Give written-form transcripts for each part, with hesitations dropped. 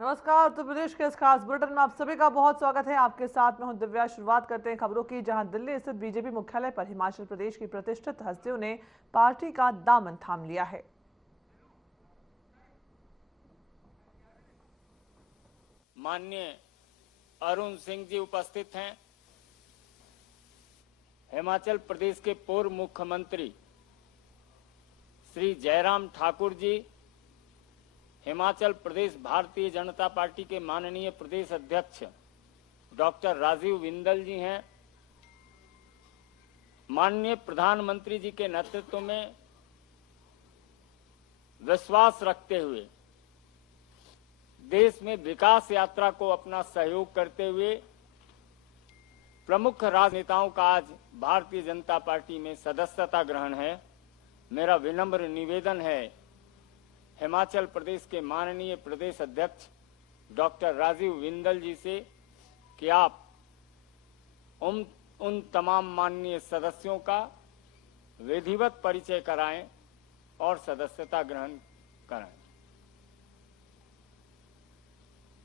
नमस्कार। उत्तर प्रदेश के इस खास बुलेटिन में आप सभी का बहुत स्वागत है। आपके साथ में हूं दिव्या। शुरुआत करते हैं खबरों की, जहां दिल्ली स्थित बीजेपी मुख्यालय पर हिमाचल प्रदेश की प्रतिष्ठित हस्तियों ने पार्टी का दामन थाम लिया है। माननीय अरुण सिंह जी उपस्थित हैं। हिमाचल प्रदेश के पूर्व मुख्यमंत्री श्री जयराम ठाकुर जी, हिमाचल प्रदेश भारतीय जनता पार्टी के माननीय प्रदेश अध्यक्ष डॉक्टर राजीव बिंदल जी हैं। माननीय प्रधानमंत्री जी के नेतृत्व में विश्वास रखते हुए देश में विकास यात्रा को अपना सहयोग करते हुए प्रमुख राजनेताओं का आज भारतीय जनता पार्टी में सदस्यता ग्रहण है। मेरा विनम्र निवेदन है हिमाचल प्रदेश के माननीय प्रदेश अध्यक्ष डॉक्टर राजीव बिंदल जी से कि आप उन तमाम माननीय सदस्यों का विधिवत परिचय कराएं और सदस्यता ग्रहण कराएं।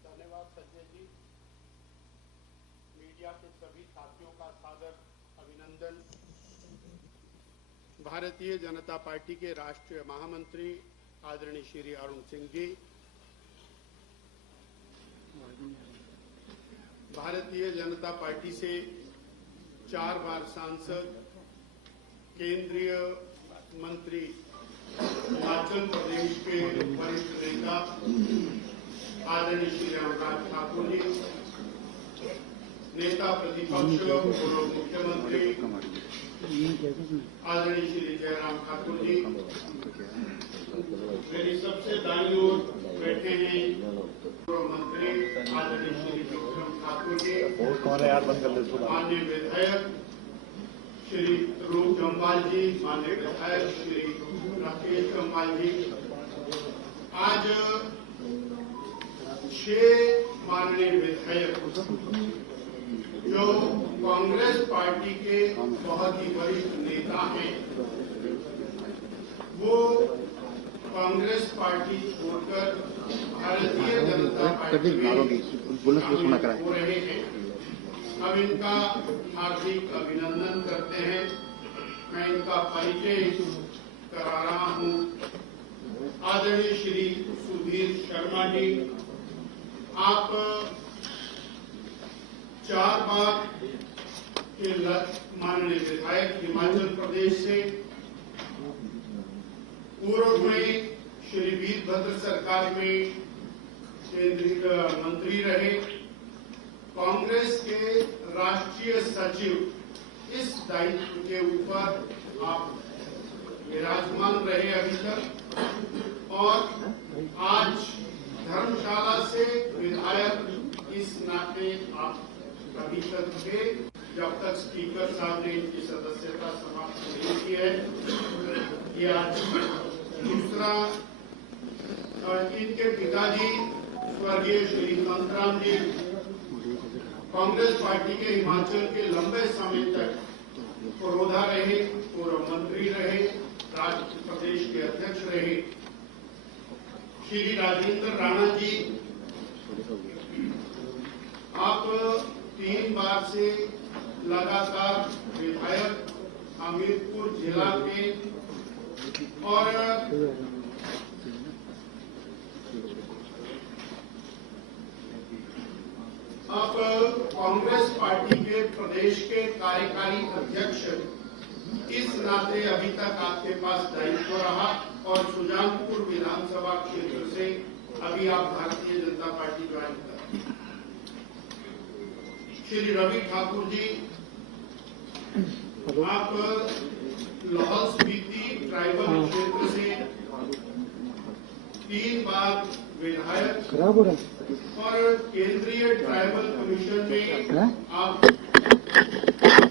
धन्यवाद संजय जी। मीडिया के सभी साथियों का सादर अभिनंदन। भारतीय जनता पार्टी के राष्ट्रीय महामंत्री आदरणीय श्री अरुण सिंह जी, भारतीय जनता पार्टी से 4 बार सांसद, केंद्रीय मंत्री, हिमाचल प्रदेश के वरिष्ठ नेता आदरणीय श्री अनुराग ठाकुर जी, नेता प्रतिपक्ष पूर्व मुख्यमंत्री आदरणीय श्री जयराम ठाकुर जी, मेरी सबसे दाईं ओर बैठे हैं पूर्व मंत्री आदरणीय श्री विक्रम ठाकुर जी, माननीय विधायक श्री रूप जम्वाल जी, माननीय विधायक श्री राकेश जम्वाल जी। आज 6 माननीय विधायक जो कांग्रेस पार्टी के बहुत ही वरिष्ठ नेता हैं, वो कांग्रेस पार्टी छोड़कर भारतीय जनता पार्टी में शामिल हो रहे हैं। हम इनका हार्दिक अभिनंदन करते हैं। मैं इनका परिचय करा रहा हूं। आदरणीय श्री सुधीर शर्मा जी, आप 4 बार के माननीय विधायक हिमाचल प्रदेश से, पूर्व में श्री वीरभद्र सरकार में केंद्रीय मंत्री रहे, कांग्रेस के राष्ट्रीय सचिव, इस दायित्व के ऊपर आप विराजमान रहे अभी तक, और आज धर्मशाला से विधायक इस नाते आप अभी तक थे जब तक स्पीकर साहब ने इनकी सदस्यता समाप्त नहीं की है। ये आज दूसरा, इनके पिताजी स्वर्गीय श्री कांतराम जी कांग्रेस पार्टी के हिमाचल के लंबे समय तक पुरोधा रहे, पूर्व मंत्री रहे, राज्य प्रदेश के अध्यक्ष रहे। श्री राजेंद्र राणा जी, आप 3 बार से लगातार विधायक हमीरपुर जिला के, और आप कांग्रेस पार्टी के प्रदेश के कार्यकारी अध्यक्ष, इस नाते अभी तक आपके पास दायित्व रहा, और सुजानपुर विधानसभा क्षेत्र से अभी आप भारतीय जनता पार्टी ज्वाइन कर। श्री रवि ठाकुर जी, आप लाहौल स्पीति ट्राइबल क्षेत्र से 3 बार विधायक और केंद्रीय ट्राइबल कमीशन में आप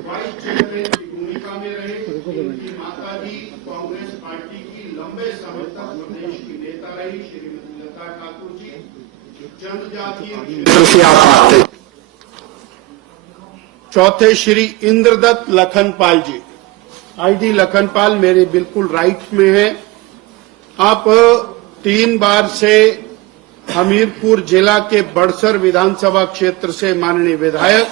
वाइस चेयरमैन की भूमिका में रहे। इनकी माता जी कांग्रेस पार्टी की लंबे समय तक प्रदेश की नेता रही, श्रीमती लता ठाकुर जी, जनजातीय क्षेत्र से आप। चौथे श्री इंद्रदत्त लखनपाल जी, आईडी लखनपाल मेरे बिल्कुल राइट में है। आप 3 बार से हमीरपुर जिला के बड़सर विधानसभा क्षेत्र से माननीय विधायक,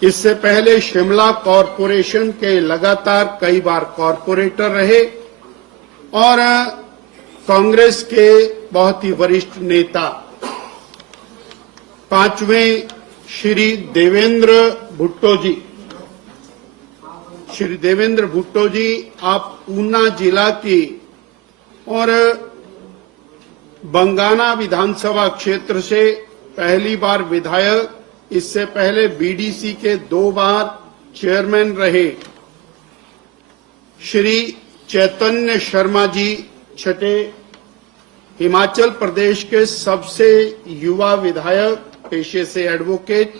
इससे पहले शिमला कॉरपोरेशन के लगातार कई बार कॉरपोरेटर रहे और कांग्रेस के बहुत ही वरिष्ठ नेता। पांचवें श्री देवेंद्र भुट्टो जी। श्री देवेंद्र भुट्टो जी, आप ऊना जिला की और बंगाना विधानसभा क्षेत्र से पहली बार विधायक, इससे पहले बीडीसी के 2 बार चेयरमैन रहे। श्री चैतन्य शर्मा जी, छठे, हिमाचल प्रदेश के सबसे युवा विधायक, पेशे से एडवोकेट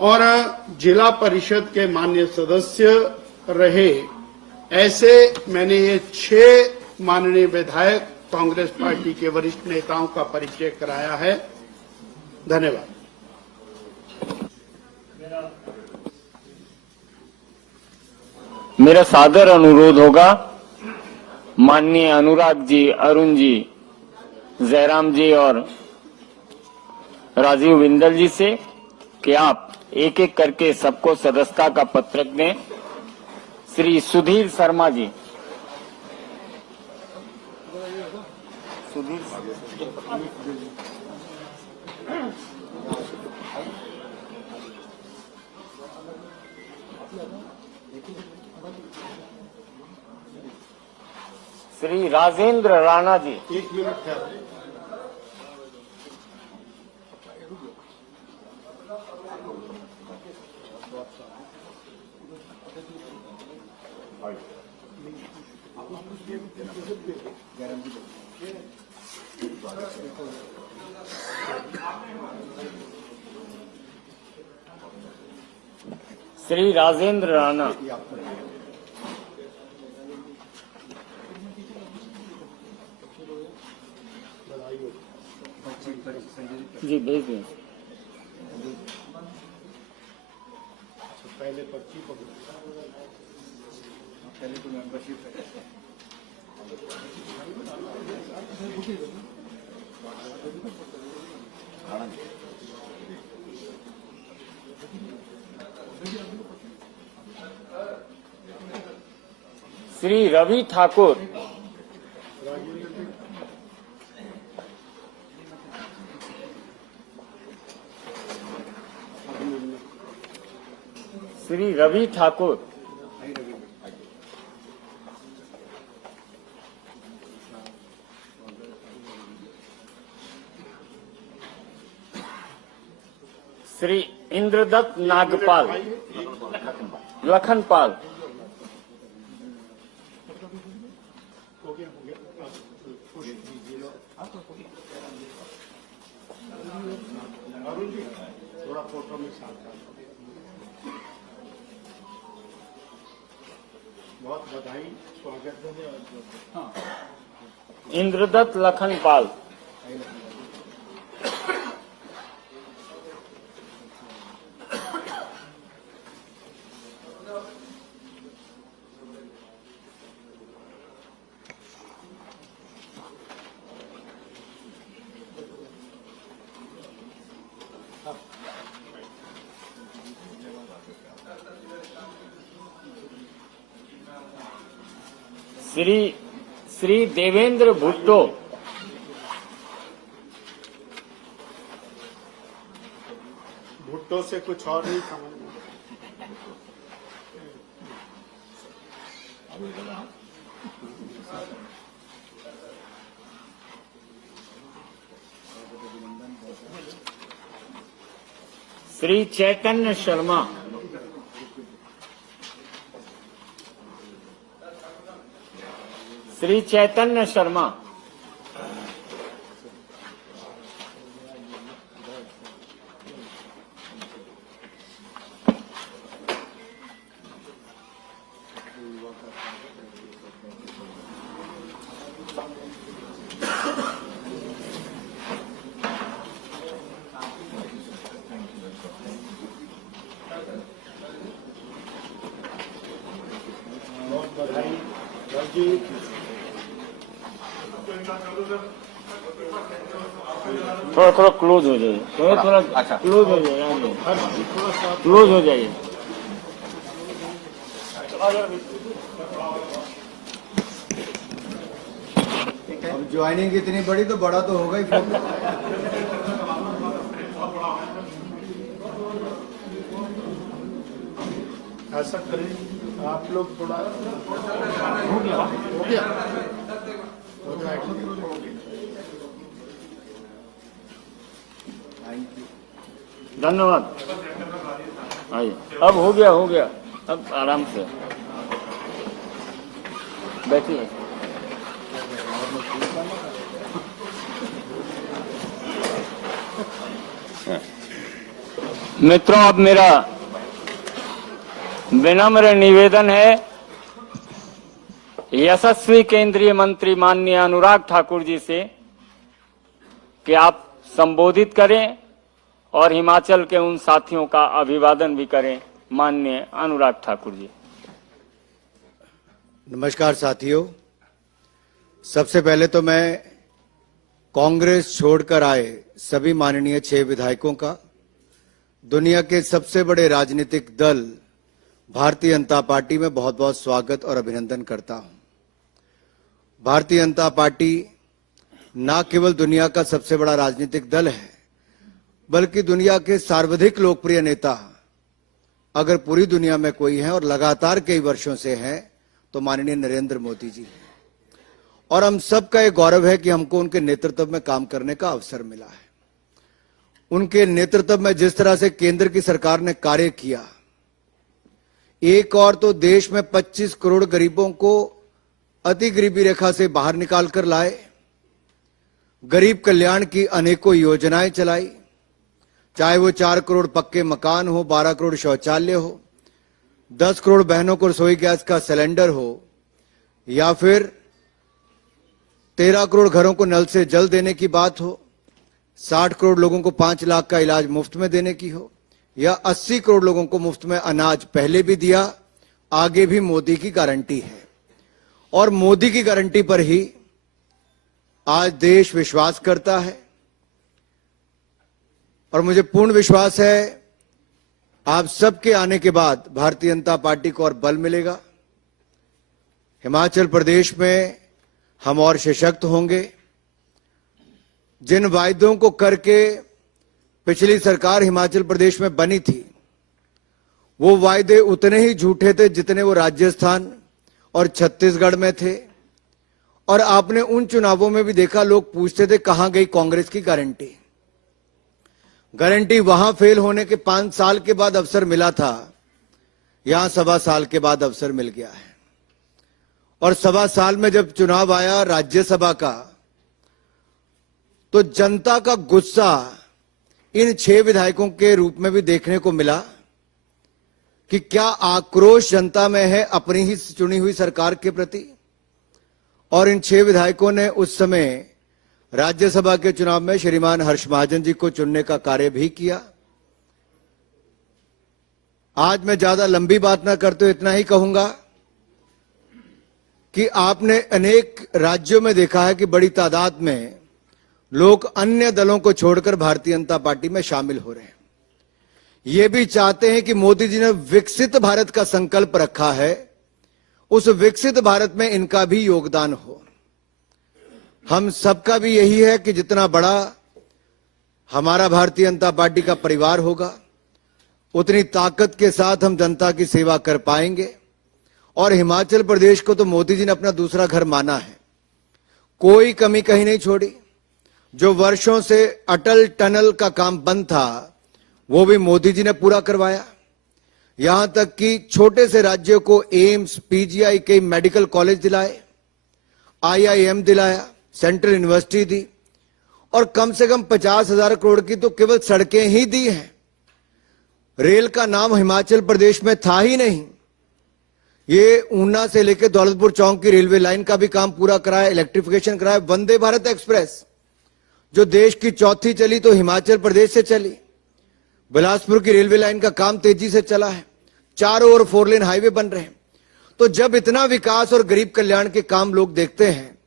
और जिला परिषद के माननीय सदस्य रहे। ऐसे मैंने ये 6 माननीय विधायक कांग्रेस पार्टी के वरिष्ठ नेताओं का परिचय कराया है। धन्यवाद। मेरा सादर अनुरोध होगा माननीय अनुराग जी, अरुण जी, जयराम जी और राजीव बिंदल जी से कि आप एक एक करके सबको सदस्यता का पत्रक दें। श्री सुधीर शर्मा जी। श्री राजेंद्र राणा जी। 1 मिनट है। श्री राजेंद्र राणा। जी भेज दें। पहले पर्ची पकड़ो। पहले तो मेंबरशिप है। श्री रवि ठाकुर। श्री रवि ठाकुर। श्री इंद्रदत्त नागपाल। लखनपाल। थोड़ा फोटो में साथ बहुत बधाई, स्वागत है। इंद्रदत्त लखनपाल। श्री देवेंद्र भुट्टो। भुट्टो से कुछ और नहीं समझना। श्री चैतन्य शर्मा। श्री चैतन्य शर्मा। बहुत बधाई जी। थोड़ा थोड़ा क्लोज हो जाइए, थोड़ा थोड़ा अच्छा। क्लोज हो जाइए, क्लोज हो जाइए। अब ज्वाइनिंग इतनी बड़ी तो बड़ा तो होगा ही फोटो। ऐसा करें आप लोग थोड़ा हो गया हो जाएगा। धन्यवाद। आइए, अब हो गया, अब आराम से बैठिए। मित्रों, अब मेरा विनम्र निवेदन है यशस्वी केंद्रीय मंत्री माननीय अनुराग ठाकुर जी से कि आप संबोधित करें और हिमाचल के उन साथियों का अभिवादन भी करें। माननीय अनुराग ठाकुर जी। नमस्कार साथियों, सबसे पहले तो मैं कांग्रेस छोड़कर आए सभी माननीय 6 विधायकों का दुनिया के सबसे बड़े राजनीतिक दल भारतीय जनता पार्टी में बहुत बहुत स्वागत और अभिनंदन करता हूं। भारतीय जनता पार्टी न केवल दुनिया का सबसे बड़ा राजनीतिक दल है, बल्कि दुनिया के सर्वाधिक लोकप्रिय नेता अगर पूरी दुनिया में कोई है और लगातार कई वर्षों से है तो माननीय नरेंद्र मोदी जी हैं। और हम सबका ये गौरव है कि हमको उनके नेतृत्व में काम करने का अवसर मिला है। उनके नेतृत्व में जिस तरह से केंद्र की सरकार ने कार्य किया, एक और तो देश में 25 करोड़ गरीबों को अति गरीबी रेखा से बाहर निकाल कर लाए, गरीब कल्याण की अनेकों योजनाएं चलाई, चाहे वो 4 करोड़ पक्के मकान हो, 12 करोड़ शौचालय हो, 10 करोड़ बहनों को रसोई गैस का सिलेंडर हो, या फिर 13 करोड़ घरों को नल से जल देने की बात हो, 60 करोड़ लोगों को 5 लाख का इलाज मुफ्त में देने की हो, या 80 करोड़ लोगों को मुफ्त में अनाज पहले भी दिया, आगे भी मोदी की गारंटी है। और मोदी की गारंटी पर ही आज देश विश्वास करता है और मुझे पूर्ण विश्वास है आप सबके आने के बाद भारतीय जनता पार्टी को और बल मिलेगा। हिमाचल प्रदेश में हम और सशक्त होंगे। जिन वायदों को करके पिछली सरकार हिमाचल प्रदेश में बनी थी, वो वायदे उतने ही झूठे थे जितने वो राजस्थान और छत्तीसगढ़ में थे। और आपने उन चुनावों में भी देखा, लोग पूछते थे कहां गई कांग्रेस की गारंटी। गारंटी वहां फेल होने के 5 साल के बाद अवसर मिला था, यहां 1.25 साल के बाद अवसर मिल गया है। और 1.25 साल में जब चुनाव आया राज्यसभा का, तो जनता का गुस्सा इन 6 विधायकों के रूप में भी देखने को मिला कि क्या आक्रोश जनता में है अपनी ही चुनी हुई सरकार के प्रति। और इन 6 विधायकों ने उस समय राज्यसभा के चुनाव में श्रीमान हर्ष महाजन जी को चुनने का कार्य भी किया। आज मैं ज्यादा लंबी बात ना करते हुए इतना ही कहूंगा कि आपने अनेक राज्यों में देखा है कि बड़ी तादाद में लोग अन्य दलों को छोड़कर भारतीय जनता पार्टी में शामिल हो रहे हैं। ये भी चाहते हैं कि मोदी जी ने विकसित भारत का संकल्प रखा है, उस विकसित भारत में इनका भी योगदान हो। हम सबका भी यही है कि जितना बड़ा हमारा भारतीय जनता पार्टी का परिवार होगा, उतनी ताकत के साथ हम जनता की सेवा कर पाएंगे। और हिमाचल प्रदेश को तो मोदी जी ने अपना दूसरा घर माना है, कोई कमी कहीं नहीं छोड़ी। जो वर्षों से अटल टनल का काम बंद था, वो भी मोदी जी ने पूरा करवाया। यहां तक कि छोटे से राज्यों को एम्स, पीजीआई के मेडिकल कॉलेज दिलाए, आईआईएम दिलाया, सेंट्रल यूनिवर्सिटी दी, और कम से कम 50,000 करोड़ की तो केवल सड़कें ही दी हैं। रेल का नाम हिमाचल प्रदेश में था ही नहीं। ये ऊना से लेकर दौलतपुर चौक की रेलवे लाइन का भी काम पूरा कराया, इलेक्ट्रिफिकेशन कराया। वंदे भारत एक्सप्रेस जो देश की चौथी चली तो हिमाचल प्रदेश से चली। बिलासपुर की रेलवे लाइन का काम तेजी से चला है, चारों ओर 4 लेन हाईवे बन रहे हैं। तो जब इतना विकास और गरीब कल्याण के काम लोग देखते हैं,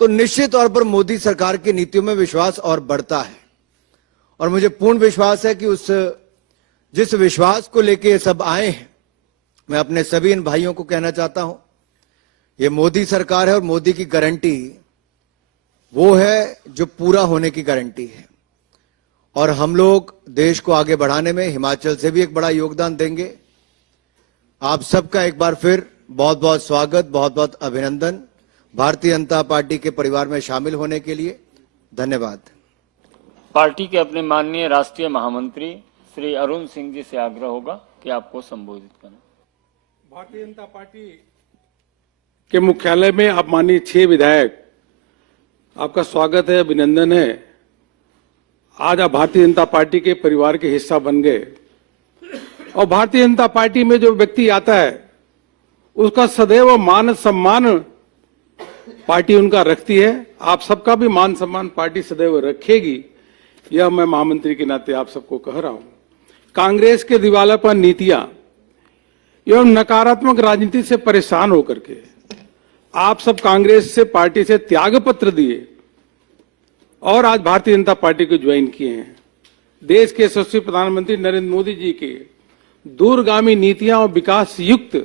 तो निश्चित तौर पर मोदी सरकार की नीतियों में विश्वास और बढ़ता है। और मुझे पूर्ण विश्वास है कि जिस विश्वास को लेके ये सब आए हैं, मैं अपने सभी इन भाइयों को कहना चाहता हूं, ये मोदी सरकार है और मोदी की गारंटी वो है जो पूरा होने की गारंटी है। और हम लोग देश को आगे बढ़ाने में हिमाचल से भी एक बड़ा योगदान देंगे। आप सबका एक बार फिर बहुत बहुत स्वागत, बहुत बहुत अभिनंदन भारतीय जनता पार्टी के परिवार में शामिल होने के लिए। धन्यवाद। पार्टी के अपने माननीय राष्ट्रीय महामंत्री श्री अरुण सिंह जी से आग्रह होगा कि आपको संबोधित करें। भारतीय जनता पार्टी के मुख्यालय में आप माननीय 6 विधायक, आपका स्वागत है, अभिनंदन है। आज आप भारतीय जनता पार्टी के परिवार के हिस्सा बन गए और भारतीय जनता पार्टी में जो व्यक्ति आता है उसका सदैव मान सम्मान पार्टी उनका रखती है। आप सबका भी मान सम्मान पार्टी सदैव रखेगी, यह मैं महामंत्री के नाते आप सबको कह रहा हूं। कांग्रेस के दिवालापन नीतियां एवं नकारात्मक राजनीति से परेशान होकर के आप सब कांग्रेस से, पार्टी से त्याग पत्र दिए और आज भारतीय जनता पार्टी को ज्वाइन किए हैं। देश के यशस्वी प्रधानमंत्री नरेंद्र मोदी जी के दूरगामी नीतियां और विकास युक्त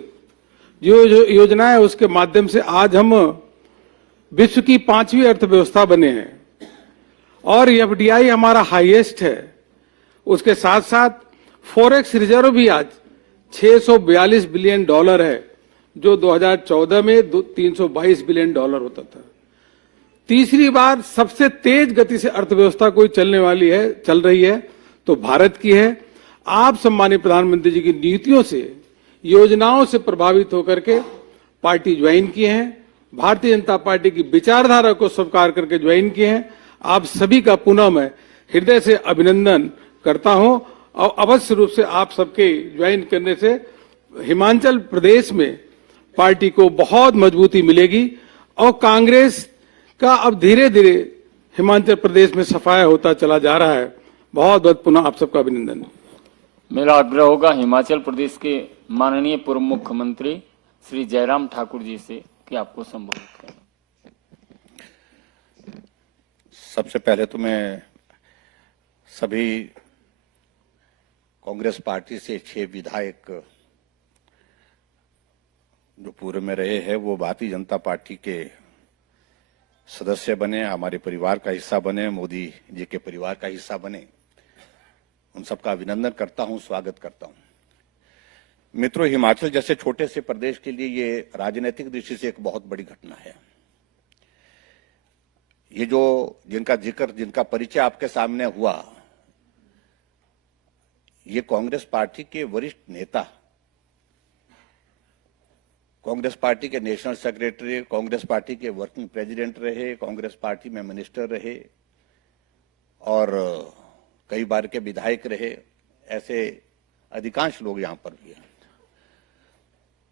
जो योजनाएं, उसके माध्यम से आज हम विश्व की 5वीं अर्थव्यवस्था बने हैं और एफडीआई हमारा हाईएस्ट है। उसके साथ साथ फॉरेक्स रिजर्व भी आज $642 बिलियन है, जो 2014 में 322 बिलियन होता था। तीसरी बार सबसे तेज गति से अर्थव्यवस्था कोई चल रही है तो भारत की है। आप सम्मानित प्रधानमंत्री जी की नीतियों से, योजनाओं से प्रभावित होकर के पार्टी ज्वाइन किए हैं, भारतीय जनता पार्टी की विचारधारा को स्वीकार करके ज्वाइन किए हैं। आप सभी का पुनः मैं हृदय से अभिनंदन करता हूं और अवश्य रूप से आप सबके ज्वाइन करने से हिमाचल प्रदेश में पार्टी को बहुत मजबूती मिलेगी और कांग्रेस का अब धीरे धीरे हिमाचल प्रदेश में सफाया होता चला जा रहा है। बहुत बहुत पुनः आप सबका अभिनंदन। मेरा आग्रह होगा हिमाचल प्रदेश के माननीय पूर्व मुख्यमंत्री श्री जयराम ठाकुर जी से कि आपको संबोधित करें। सबसे पहले तो मैं सभी कांग्रेस पार्टी से 6 विधायक जो पूर्व में रहे हैं वो भारतीय जनता पार्टी के सदस्य बने, हमारे परिवार का हिस्सा बने, मोदी जी के परिवार का हिस्सा बने, उन सबका अभिनंदन करता हूं, स्वागत करता हूं। मित्रों, हिमाचल जैसे छोटे से प्रदेश के लिए ये राजनीतिक दृष्टि से एक बहुत बड़ी घटना है। ये जो जिनका परिचय आपके सामने हुआ, ये कांग्रेस पार्टी के वरिष्ठ नेता, कांग्रेस पार्टी के नेशनल सेक्रेटरी, कांग्रेस पार्टी के वर्किंग प्रेसिडेंट रहे, कांग्रेस पार्टी में मिनिस्टर रहे और कई बार के विधायक रहे, ऐसे अधिकांश लोग यहां पर भी हैं।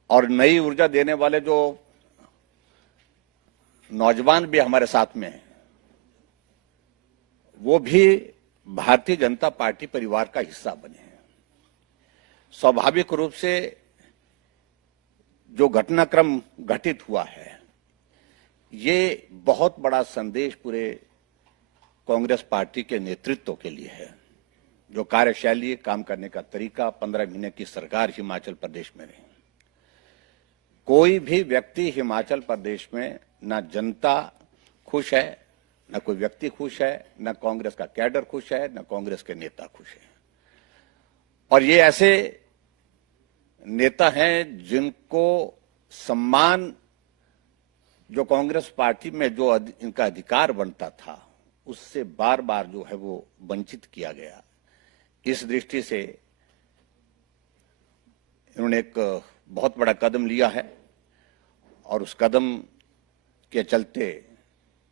और नई ऊर्जा देने वाले जो नौजवान भी हमारे साथ में हैं, वो भी भारतीय जनता पार्टी परिवार का हिस्सा बने हैं। स्वाभाविक रूप से जो घटनाक्रम घटित हुआ है, ये बहुत बड़ा संदेश पूरे कांग्रेस पार्टी के नेतृत्व के लिए है। जो कार्यशैली, काम करने का तरीका, 15 महीने की सरकार हिमाचल प्रदेश में रही, कोई भी व्यक्ति हिमाचल प्रदेश में ना जनता खुश है, न कोई व्यक्ति खुश है, न कांग्रेस का कैडर खुश है, न कांग्रेस के नेता खुश है। और ये ऐसे नेता हैं जिनको सम्मान जो कांग्रेस पार्टी में जो इनका अधिकार बनता था, उससे बार बार जो है वो वंचित किया गया। इस दृष्टि से इन्होंने एक बहुत बड़ा कदम लिया है और उस कदम के चलते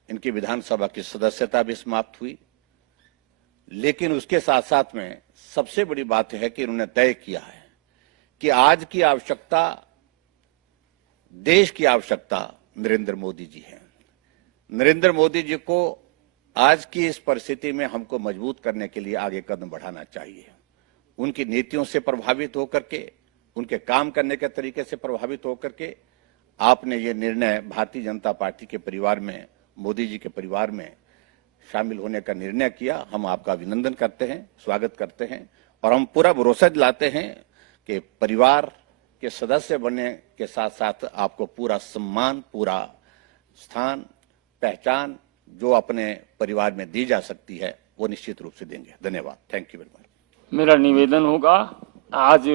इनकी विधानसभा की सदस्यता भी समाप्त हुई। लेकिन उसके साथ साथ में सबसे बड़ी बात है कि इन्होंने तय किया है कि आज की आवश्यकता, देश की आवश्यकता नरेंद्र मोदी जी है। नरेंद्र मोदी जी को आज की इस परिस्थिति में हमको मजबूत करने के लिए आगे कदम बढ़ाना चाहिए। उनकी नीतियों से प्रभावित होकर के, उनके काम करने के तरीके से प्रभावित होकर के आपने ये निर्णय भारतीय जनता पार्टी के परिवार में मोदी जी के परिवार में शामिल होने का निर्णय किया, हम आपका अभिनंदन करते हैं, स्वागत करते हैं और हम पूरा भरोसा दिलाते हैं कि परिवार के सदस्य बनने के साथ साथ आपको पूरा सम्मान, पूरा स्थान, पहचान जो अपने परिवार में दी जा सकती है वो निश्चित रूप से देंगे। धन्यवाद। Thank you very much. मेरा निवेदन होगा, आज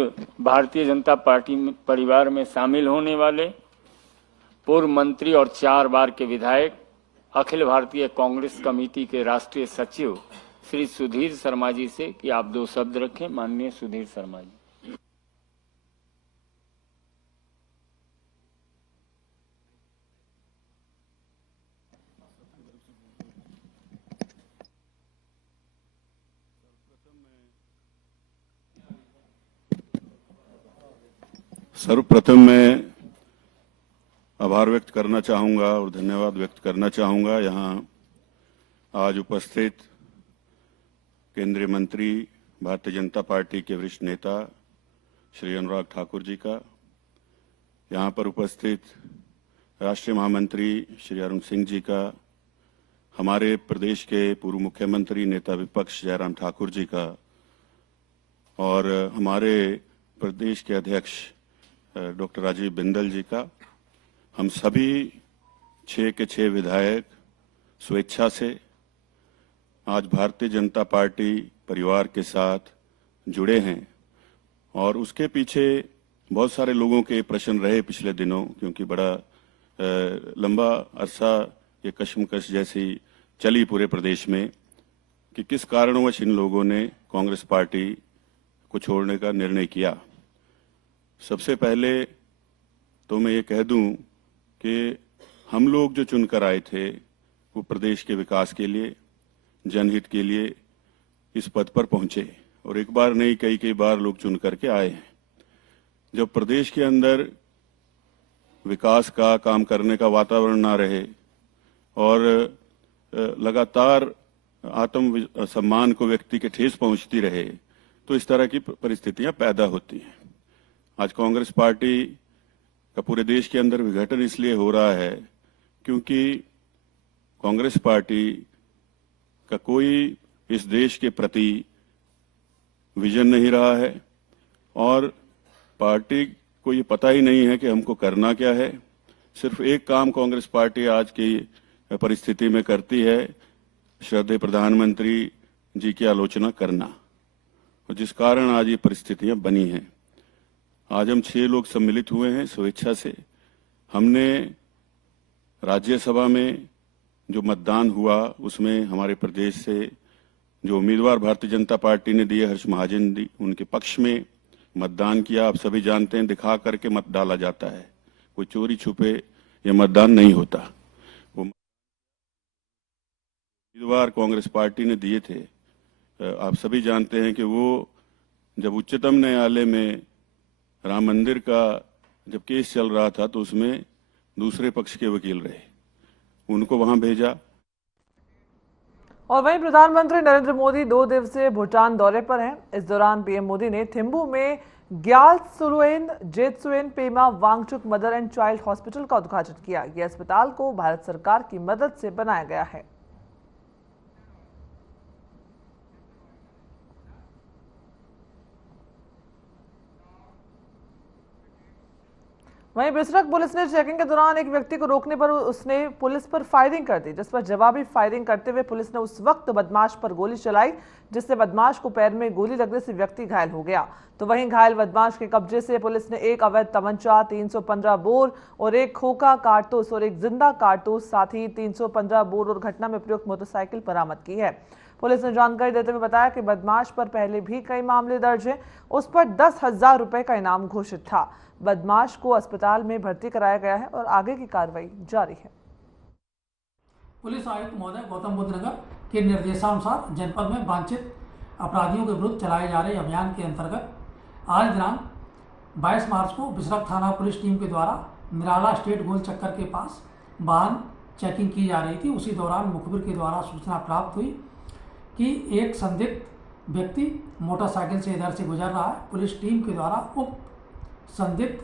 भारतीय जनता पार्टी परिवार में शामिल होने वाले पूर्व मंत्री और 4 बार के विधायक अखिल भारतीय कांग्रेस कमेटी के राष्ट्रीय सचिव श्री सुधीर शर्मा जी से कि आप 2 शब्द रखें। माननीय सुधीर शर्मा जी। सर्वप्रथम मैं आभार व्यक्त करना चाहूंगा और धन्यवाद व्यक्त करना चाहूंगा यहाँ आज उपस्थित केंद्रीय मंत्री भारतीय जनता पार्टी के वरिष्ठ नेता श्री अनुराग ठाकुर जी का, यहाँ पर उपस्थित राष्ट्रीय महामंत्री श्री अरुण सिंह जी का, हमारे प्रदेश के पूर्व मुख्यमंत्री नेता विपक्ष जयराम ठाकुर जी का और हमारे प्रदेश के अध्यक्ष डॉक्टर राजीव बिंदल जी का। हम सभी 6 के 6 विधायक स्वेच्छा से आज भारतीय जनता पार्टी परिवार के साथ जुड़े हैं और उसके पीछे बहुत सारे लोगों के प्रश्न रहे पिछले दिनों, क्योंकि बड़ा लंबा अरसा ये कश्मकश जैसी चली पूरे प्रदेश में कि किस कारणवश इन लोगों ने कांग्रेस पार्टी को छोड़ने का निर्णय किया। सबसे पहले तो मैं ये कह दूं कि हम लोग जो चुनकर आए थे वो प्रदेश के विकास के लिए, जनहित के लिए इस पद पर पहुंचे और एक बार नहीं कई बार लोग चुन करके आए हैं। जब प्रदेश के अंदर विकास का काम करने का वातावरण ना रहे और लगातार आत्म सम्मान को व्यक्ति के ठेस पहुंचती रहे तो इस तरह की परिस्थितियां पैदा होती हैं। आज कांग्रेस पार्टी का पूरे देश के अंदर विघटन इसलिए हो रहा है क्योंकि कांग्रेस पार्टी का कोई इस देश के प्रति विजन नहीं रहा है और पार्टी को ये पता ही नहीं है कि हमको करना क्या है। सिर्फ एक काम कांग्रेस पार्टी आज की परिस्थिति में करती है, श्रद्धेय प्रधानमंत्री जी की आलोचना करना, और जिस कारण आज ये परिस्थितियां बनी हैं। आज हम 6 लोग सम्मिलित हुए हैं स्वेच्छा से। हमने राज्यसभा में जो मतदान हुआ उसमें हमारे प्रदेश से जो उम्मीदवार भारतीय जनता पार्टी ने दिए, हर्ष महाजन जी, उनके पक्ष में मतदान किया। आप सभी जानते हैं दिखा करके मत डाला जाता है, कोई चोरी छुपे ये मतदान नहीं होता। वो उम्मीदवार कांग्रेस पार्टी ने दिए थे। आप सभी जानते हैं कि वो जब उच्चतम न्यायालय में राम मंदिर का जब केस चल रहा था तो उसमें दूसरे पक्ष के वकील रहे, उनको वहां भेजा। और वहीं प्रधानमंत्री नरेंद्र मोदी 2 दिवसीय भूटान दौरे पर हैं। इस दौरान पीएम मोदी ने थिम्पू में Gyalsuen Jetsun Pema Wangchuck mother and child hospital का उद्घाटन किया। यह अस्पताल को भारत सरकार की मदद से बनाया गया है। वहीं बिसरख पुलिस ने चेकिंग के दौरान एक व्यक्ति को रोकने पर उसने पुलिस पर फायरिंग कर दी, जिस पर जवाबी फायरिंग करते हुए पुलिस ने उस वक्त बदमाश पर गोली चलाई, जिससे बदमाश को पैर में गोली लगने से व्यक्ति घायल हो गया। तो वहीं घायल बदमाश के कब्जे से पुलिस ने एक अवैध तमंचा, 315 बोर और एक खोखा कारतूस और एक जिंदा कारतूस, साथ ही 315 बोर और घटना में प्रयुक्त मोटरसाइकिल बरामद की है। पुलिस ने जानकारी देते हुए बताया कि बदमाश पर पहले भी कई मामले दर्ज हैं। उस पर 10,000 रुपए का इनाम घोषित था। बदमाश को अस्पताल में भर्ती कराया गया है और आगे की कार्रवाई जारी है। पुलिस आयुक्त महोदय गौतम बुद्ध नगर के निर्देशानुसार जनपद में वांछित अपराधियों के विरुद्ध चलाए जा रहे अभियान के अंतर्गत आज दिनांक 22 मार्च को बिसरख थाना पुलिस टीम के द्वारा निराला स्टेट गोल चक्कर के पास वाहन चेकिंग की जा रही थी। उसी दौरान मुखबिर के द्वारा सूचना प्राप्त हुई कि एक संदिग्ध व्यक्ति मोटरसाइकिल से इधर से गुजर रहा है। पुलिस टीम के द्वारा उक्त संदिग्ध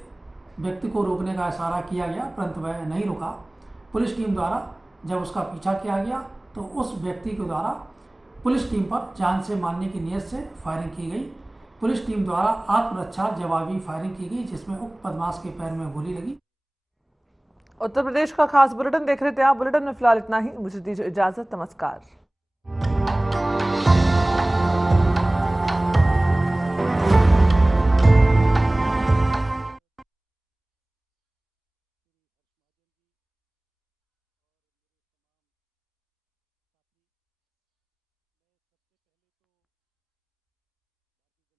व्यक्ति को रोकने का इशारा किया गया, परंतु वह नहीं रुका। पुलिस टीम द्वारा जब उसका पीछा किया गया तो उस व्यक्ति के द्वारा पुलिस टीम पर जान से मारने की नीयत से फायरिंग की गई। पुलिस टीम द्वारा आत्मरक्षा जवाबी फायरिंग की गई, जिसमें उक्त बदमाश के पैर में गोली लगी। उत्तर प्रदेश का खास बुलेटिन देख रहे थे आप। बुलेटिन में फिलहाल इतना ही। मुझे दीजिए इजाजत। नमस्कार।